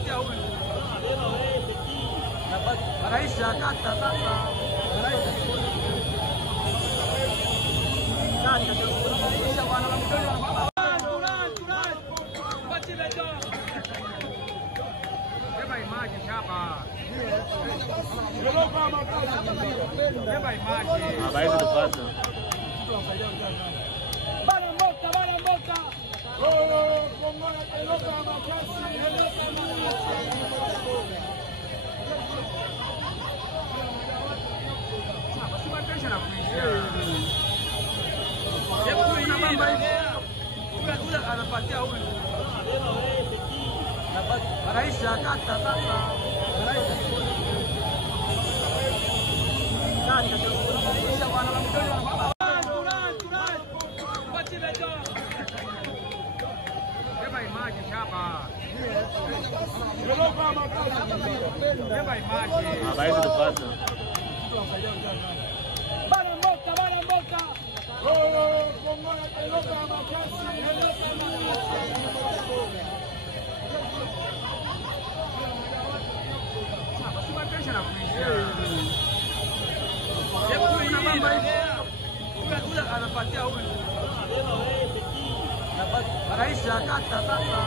anapatia huyu. Anaisha kata sasa. Anaisha bwana la mtoto baba. Bati lejo. Beba image chapa. Beba image. Vai do passo. Bana mbota. Pongo la pelota a Macasi. Anapatia huyu. Anaisha kata sasa. Anaisha bwana la mtoto baba. Bati lejo. Beba image chapa. Beba image. Vai do passo. Bana mbota. Pongo la pelota a Macasi. Anapatia huyu. Anaisha kata sasa.